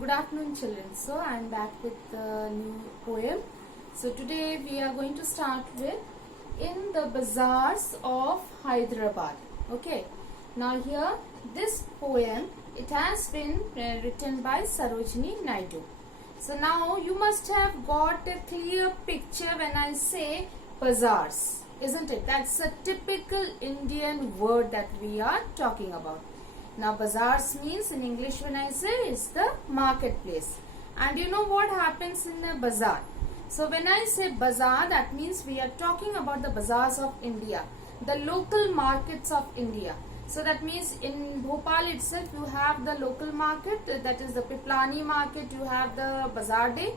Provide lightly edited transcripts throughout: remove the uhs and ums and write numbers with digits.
Good afternoon, children. So I am back with a new poem. So today we are going to start with In the Bazaars of Hyderabad. Okay. Now here this poem, it has been written by Sarojini Naidu. So now you must have got a clear picture when I say bazaars, isn't it? That's a typical Indian word that we are talking about. Now bazaars means in English when I say it's the marketplace. And you know what happens in a bazaar? So when I say bazaar, that means we are talking about the bazaars of India, the local markets of India. So that means in Bhopal itself you have the local market, that is the Piplani market, you have the Bazaar Day.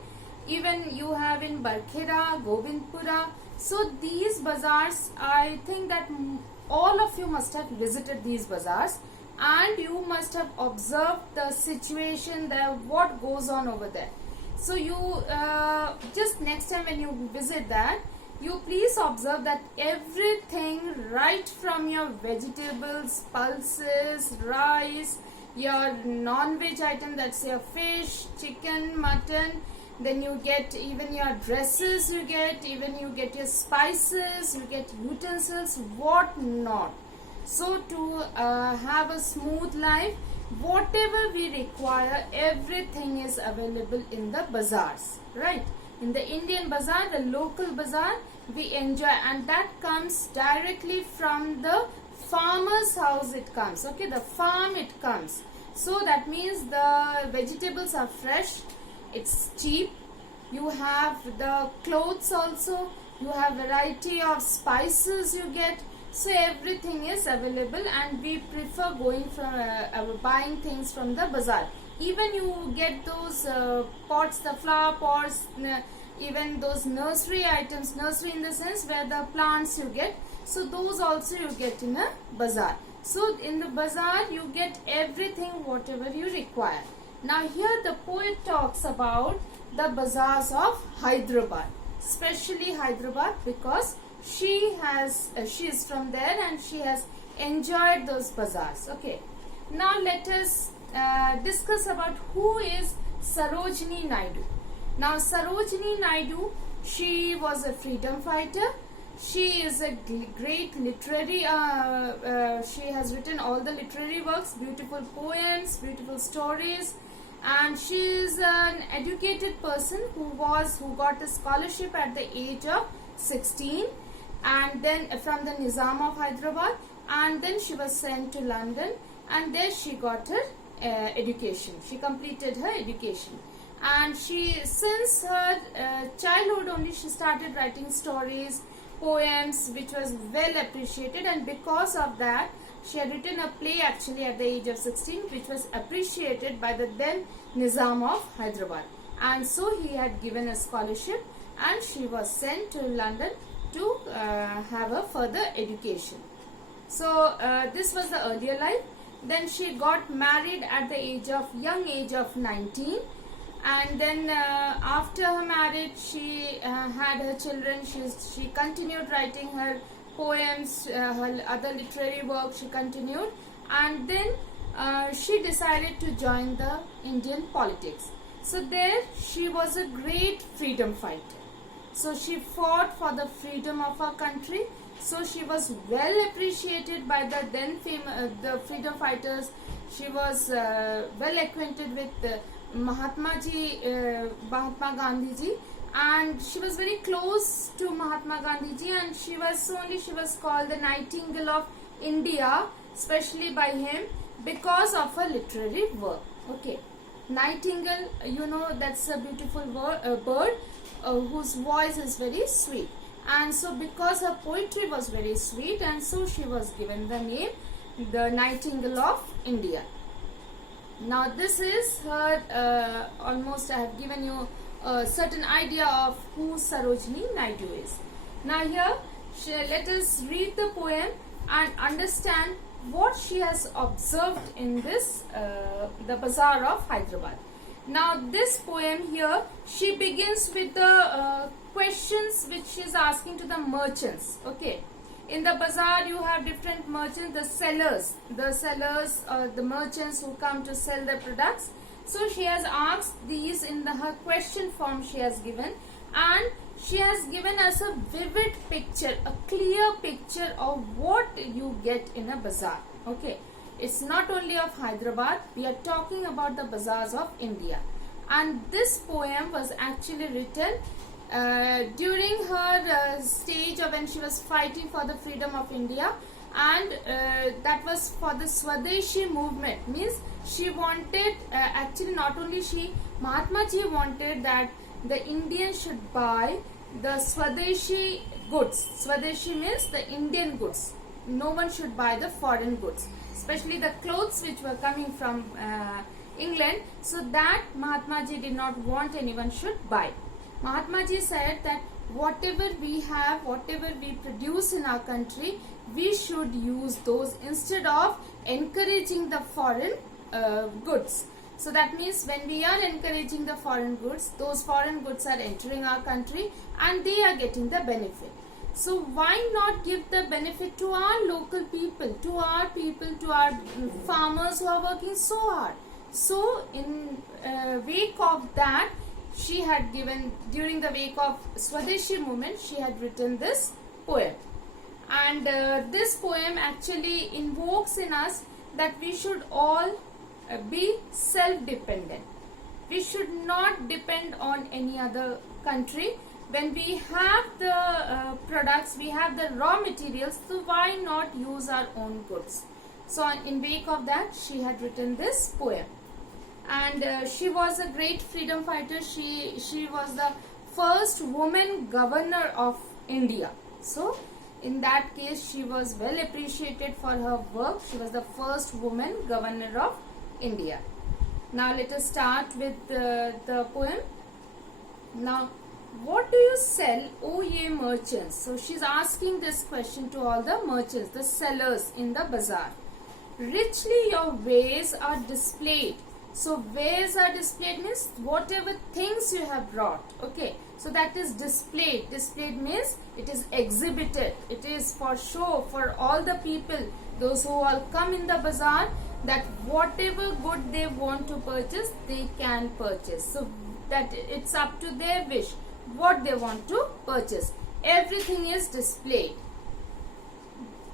Even you have in Barkhera, Govindpura. So these bazaars, I think that all of you must have visited these bazaars. And you must have observed the situation there, what goes on over there. So you just next time when you visit that, you please observe that everything right from your vegetables, pulses, rice, your non-veg item, that's your fish, chicken, mutton, then you get even your dresses, you get your spices, you get utensils, what not. So to have a smooth life, whatever we require, everything is available in the bazaars, right? In the Indian bazaar, the local bazaar, we enjoy, and that comes directly from the farmer's house it comes, okay, the farm it comes. So that means the vegetables are fresh, it's cheap, you have the clothes also, you have variety of spices you get. So everything is available, and we prefer going from buying things from the bazaar. Even you get those pots, the flower pots, even those nursery items, nursery in the sense where the plants you get. So those also you get in a bazaar. So in the bazaar you get everything whatever you require. Now here the poet talks about the bazaars of Hyderabad, especially Hyderabad, because she is from there and she has enjoyed those bazaars. Okay, now let us discuss about who is Sarojini Naidu. Now Sarojini Naidu, she was a freedom fighter. She is a great literary, she has written all the literary works, beautiful poems, beautiful stories, and she is an educated person who got a scholarship at the age of 16, and then from the Nizam of Hyderabad, and then she was sent to London, and there she got her education. She completed her education, and she, since her childhood only, she started writing stories, poems, which was well appreciated, and because of that she had written a play actually at the age of 16, which was appreciated by the then Nizam of Hyderabad, and so he had given a scholarship and she was sent to London to have a further education. So this was the earlier life. Then she got married at the young age of 19, and then after her marriage she had her children. She continued writing her poems, her other literary work she continued, and then she decided to join the Indian politics. So there she was a great freedom fighter. So she fought for the freedom of her country. So she was well appreciated by the then the freedom fighters. She was well acquainted with Mahatma Gandhi ji, and she was very close to Mahatma Gandhi ji, and she was called the Nightingale of India, especially by him because of her literary work. Okay, Nightingale, you know, that's a beautiful bird whose voice is very sweet, and so because her poetry was very sweet, and so she was given the name the Nightingale of India. Now this is her, almost I have given you a certain idea of who Sarojini Naidu is. Now here let us read the poem and understand what she has observed in this the Bazaar of Hyderabad. Now this poem here, she begins with the questions which she is asking to the merchants. Okay, In the bazaar, you have different merchants, the sellers, the merchants who come to sell their products. So she has asked these in her question form she has given, and she has given us a vivid picture, a clear picture of what you get in a bazaar. Okay, it's not only of Hyderabad, we are talking about the bazaars of India. And this poem was actually written during her stage of when she was fighting for the freedom of India, and that was for the Swadeshi movement. Means she wanted, actually not only she, Mahatma Ji wanted that the Indians should buy the Swadeshi goods. Swadeshi means the Indian goods. No one should buy the foreign goods, especially the clothes which were coming from England. So that Mahatma Ji did not want anyone should buy. Mahatma Ji said that whatever we have, whatever we produce in our country, we should use those instead of encouraging the foreign goods. So that means when we are encouraging the foreign goods, those foreign goods are entering our country and they are getting the benefit. So why not give the benefit to our local people, to our farmers who are working so hard? So in wake of that, she had given, during the wake of Swadeshi movement, she had written this poem. And this poem actually invokes in us that we should all be self-dependent. We should not depend on any other country. When we have the products, we have the raw materials, so why not use our own goods? So in wake of that, she had written this poem. And she was a great freedom fighter. She was the first woman governor of India. So in that case, she was well appreciated for her work. She was the first woman governor of India. Now let us start with the poem. Now, what do you sell, O ye merchants? So she's asking this question to all the merchants, the sellers in the bazaar. Richly your wares are displayed. So wares are displayed means whatever things you have brought. Okay, so that is displayed. Displayed means it is exhibited. It is for show for all the people, those who all come in the bazaar, that whatever good they want to purchase, they can purchase. So that it's up to their wish what they want to purchase. Everything is displayed.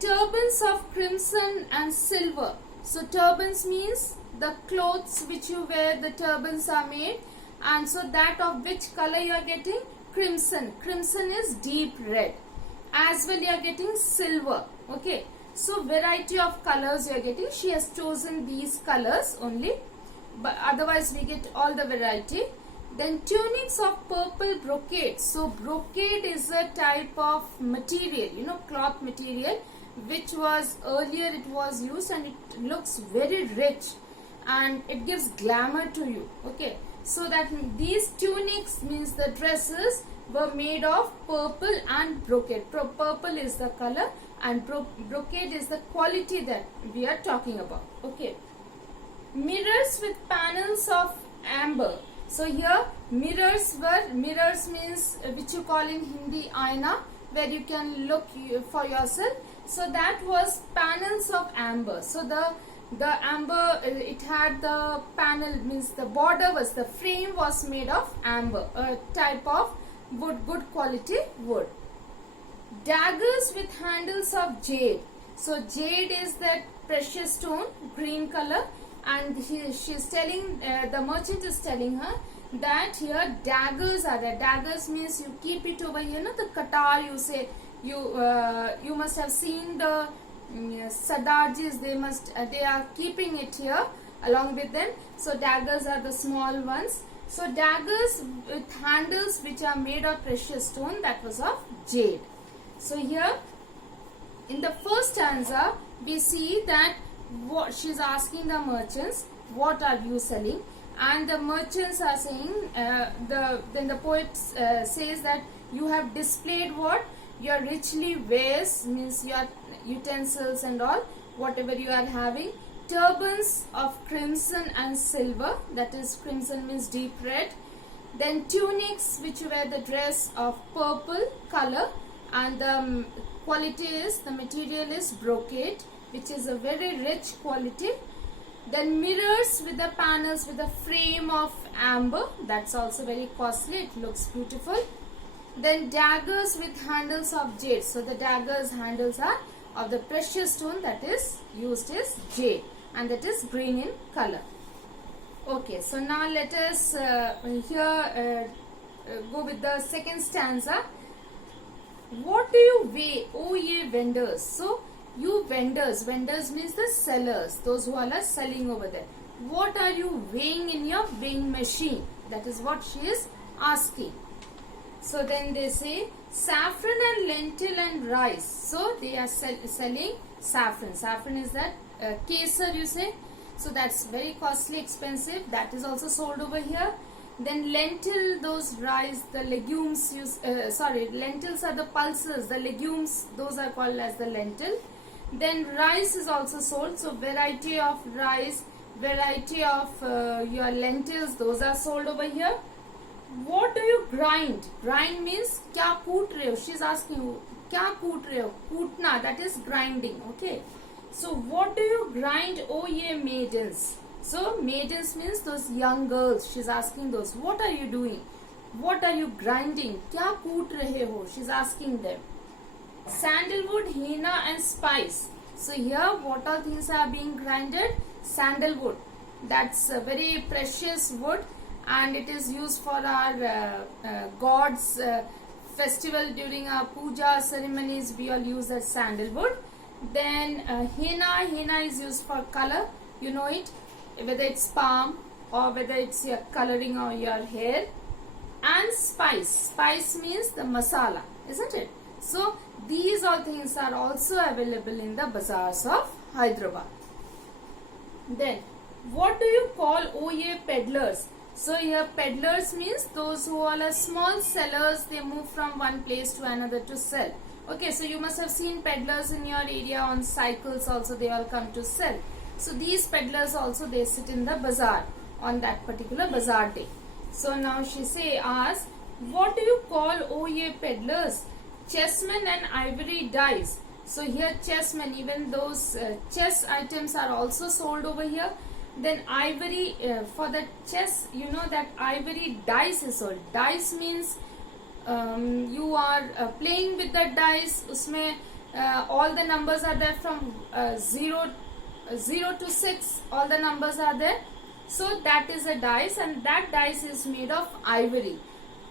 Turbans of crimson and silver. So turbans means the clothes which you wear, the turbans are made, and so that of which color you are getting? Crimson. Crimson is deep red. As well you are getting silver. Okay, so variety of colors you are getting. She has chosen these colors only, but otherwise we get all the variety. Then tunics of purple brocade. So brocade is a type of material, you know, cloth material, which was earlier it was used, and it looks very rich and it gives glamour to you. Okay, so that these tunics means the dresses were made of purple and brocade. Purple is the color and brocade is the quality that we are talking about. Okay, mirrors with panels of amber. So here mirrors means which you call in Hindi aina, where you can look for yourself. So that was panels of amber. So the amber, it had the panel, means the border was, the frame was made of amber, a type of wood, good quality wood. Daggers with handles of jade. So jade is that precious stone, green color, and she's telling, the merchant is telling her that here daggers are there. Daggers means you keep it over here, the katar you say. You must have seen the Sardarjis, they are keeping it here along with them. So daggers are the small ones. So daggers with handles which are made of precious stone, that was of jade. So here in the first stanza we see that what she's asking the merchants, what are you selling? And the merchants are saying, then the poet says that you have displayed what? Your richly wares, means your utensils and all, whatever you are having. Turbans of crimson and silver, that is crimson means deep red. Then tunics which wear the dress of purple color, and the quality is, the material is brocade, which is a very rich quality. Then mirrors with the panels with a frame of amber, that's also very costly, it looks beautiful. Then daggers with handles of jade, so the daggers handles are of the precious stone that is used is jade, and that is green in color. Okay, so now let us go with the second stanza. What do you weigh, O ye vendors? So you vendors means the sellers, those who are selling over there. What are you weighing in your weighing machine? That is what she is asking. So then they say saffron and lentil and rice. So they are selling saffron. Saffron is that kesar you say. So that's very costly, expensive. That is also sold over here. Then lentil, those rice, the legumes, lentils are the pulses, the legumes, those are called as the lentil. Then rice is also sold, so variety of rice, variety of your lentils, those are sold over here. What do you grind? Grind means kya koot rahe ho? She is asking you, kya koot rahe ho? Kootna, that is grinding, okay. So what do you grind, O ye maidens? So maidens means those young girls. She's asking those. What are you doing? What are you grinding? Kya koot rahe ho? She's asking them. Sandalwood, henna and spice. So here what all things are being grinded? Sandalwood. That's a very precious wood, and it is used for our gods festival. During our puja ceremonies we all use that sandalwood. Then henna is used for color, you know it, whether it's palm or whether it's your coloring on your hair. And spice means the masala, isn't it? So these all things are also available in the bazaars of Hyderabad. Then what do you call, O ye peddlers? So here peddlers means those who are small sellers, they move from one place to another to sell. Okay, so you must have seen peddlers in your area on cycles also, they all come to sell. So these peddlers also, they sit in the bazaar on that particular bazaar day. So now she asks, what do you call, O ye peddlers? Chessmen and ivory dice. So here chessmen, even those chess items are also sold over here. Then ivory, for the chess, you know that ivory dice is sold. Dice means you are playing with the dice. Usme all the numbers are there from 0 to 6. All the numbers are there. So that is a dice, and that dice is made of ivory.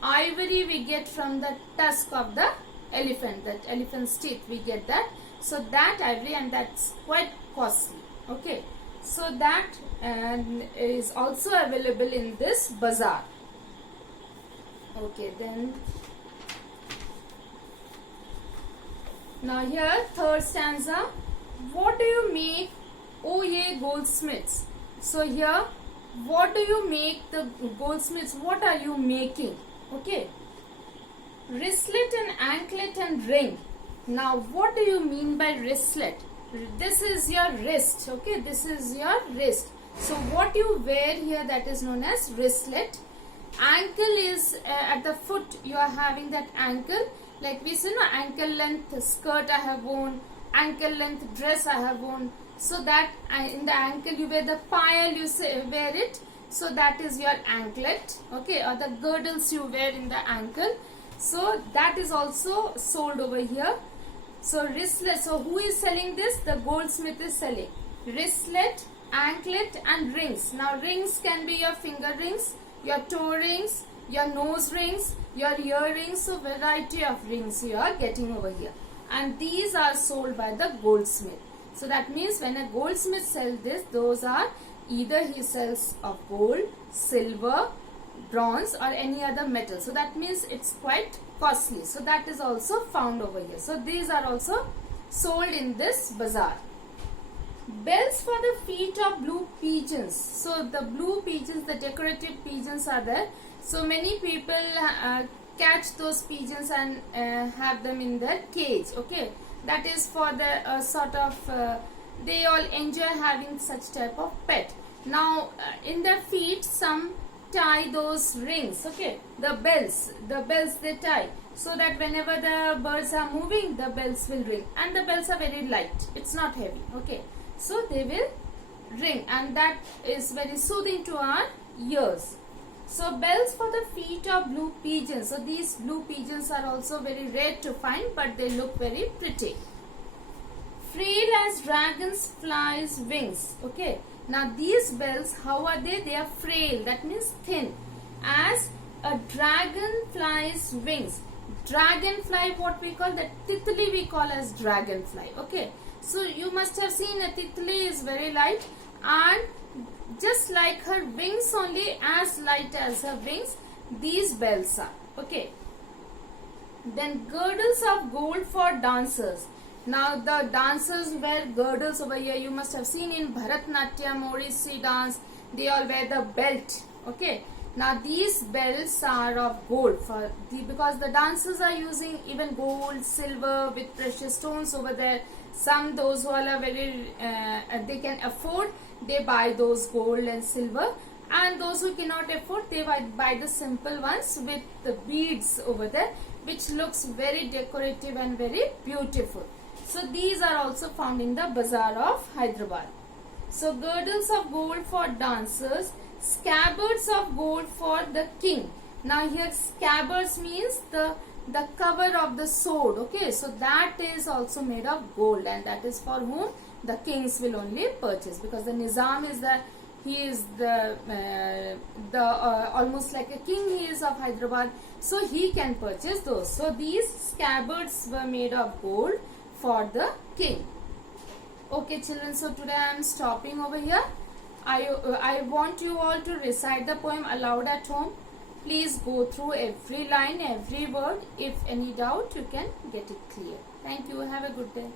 Ivory we get from the tusk of the elephant, that elephant's teeth, we get that. So that ivory, and that's quite costly. Okay, so that is also available in this bazaar. Okay, then now here third stanza. What do you make, O ye goldsmiths? So here what do you make, the goldsmiths, what are you making? Okay, wristlet and anklet and ring. Now what do you mean by wristlet? This is your wrist, okay, this is your wrist. So what you wear here, that is known as wristlet. Ankle is at the foot, you are having that ankle, like we say, no, ankle length skirt I have worn, ankle length dress I have worn. So that in the ankle you wear the pile, you wear it, so that is your anklet, okay, or the girdles you wear in the ankle. So that is also sold over here. So wristlet, so who is selling this? The goldsmith is selling wristlet, anklet and rings. Now rings can be your finger rings, your toe rings, your nose rings, your earrings. So variety of rings you are getting over here, and these are sold by the goldsmith. So that means when a goldsmith sells this, those are either he sells of gold, silver, bronze or any other metal. So that means it's quite costly. So that is also found over here. So these are also sold in this bazaar. Bells for the feet of blue pigeons. So the blue pigeons, the decorative pigeons are there. So many people catch those pigeons and have them in their cage. Okay, that is for the sort of they all enjoy having such type of pet. Now in their feet some tie those rings, okay, the bells they tie, so that whenever the birds are moving, the bells will ring, and the bells are very light, it's not heavy, okay. So they will ring, and that is very soothing to our ears. So bells for the feet of blue pigeons. So these blue pigeons are also very rare to find, but they look very pretty. Frail as dragon's flies wings. Okay. Now these bells, how are they? They are frail. That means thin. As a dragonfly's wings. Dragonfly, what we call, that titli we call as dragonfly. Okay. So you must have seen a titli is very light, and just like her wings only, as light as her wings, these bells are. Okay. Then girdles of gold for dancers. Now the dancers wear girdles over here. You must have seen in Bharatnatyam, Odissi dance, they all wear the belt. Okay. Now these belts are of gold because the dancers are using even gold, silver with precious stones over there. Some, those who are very they can afford, they buy those gold and silver, and those who cannot afford, they buy the simple ones with the beads over there, which looks very decorative and very beautiful. So these are also found in the Bazaar of Hyderabad. So girdles of gold for dancers, scabbards of gold for the king. Now here scabbards means the cover of the sword. Okay, so that is also made of gold, and that is for whom the kings will only purchase, because the Nizam is almost like a king he is of Hyderabad, so he can purchase those. So these scabbards were made of gold for the king. Okay children, so today I am stopping over here. I want you all to recite the poem aloud at home. Please go through every line, every word. If any doubt, you can get it clear. Thank you. Have a good day.